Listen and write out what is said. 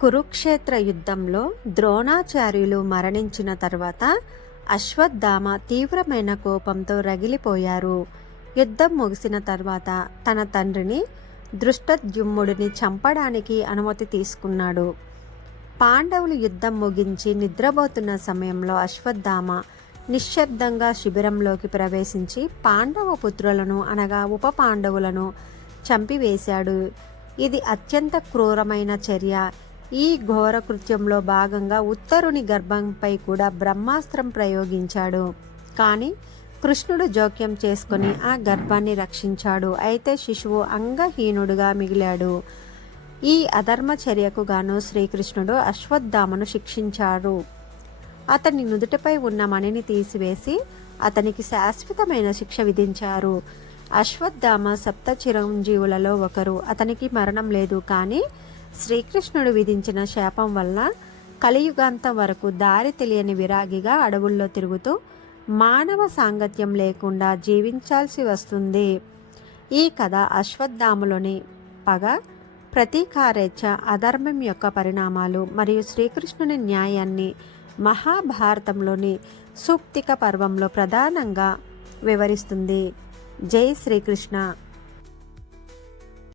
కురుక్షేత్ర యుద్ధంలో ద్రోణాచార్యులు మరణించిన తర్వాత అశ్వత్థామ తీవ్రమైన కోపంతో రగిలిపోయారు. యుద్ధం ముగిసిన తర్వాత తన తండ్రిని దృష్టద్యుమ్నుడిని చంపడానికి అనుమతి తీసుకున్నాడు. పాండవులు యుద్ధం ముగించి నిద్రపోతున్న సమయంలో అశ్వత్థామ నిశ్శబ్దంగా శిబిరంలోకి ప్రవేశించి పాండవ పుత్రులను అనగా ఉప పాండవులను చంపివేశాడు. ఇది అత్యంత క్రూరమైన చర్య. ఈ ఘోర కృత్యంలో భాగంగా ఉత్తరుని గర్భంపై కూడా బ్రహ్మాస్త్రం ప్రయోగించాడు. కానీ కృష్ణుడు జోక్యం చేసుకుని ఆ గర్భాన్ని రక్షించాడు. అయితే శిశువు అంగహీనుడుగా మిగిలాడు. ఈ అధర్మ చర్యకు గాను శ్రీకృష్ణుడు అశ్వత్థామను శిక్షించాడు. అతని నుదుటిపై ఉన్న మణిని తీసివేసి అతనికి శాశ్వతమైన శిక్ష విధించారు. అశ్వత్థామ సప్త చిరంజీవులలో ఒకరు. అతనికి మరణం లేదు. కానీ శ్రీకృష్ణుడు విధించిన శాపం వల్ల కలియుగాంతం వరకు దారి తెలియని విరాగిగా అడవుల్లో తిరుగుతూ మానవ సాంగత్యం లేకుండా జీవించాల్సి వస్తుంది. ఈ కథ అశ్వత్థామలోని పగ, ప్రతీకారేచ్ఛ, అధర్మం యొక్క పరిణామాలు మరియు శ్రీకృష్ణుని న్యాయాన్ని మహాభారతంలోని సూక్తిక పర్వంలో ప్రధానంగా వివరిస్తుంది. జై శ్రీకృష్ణ.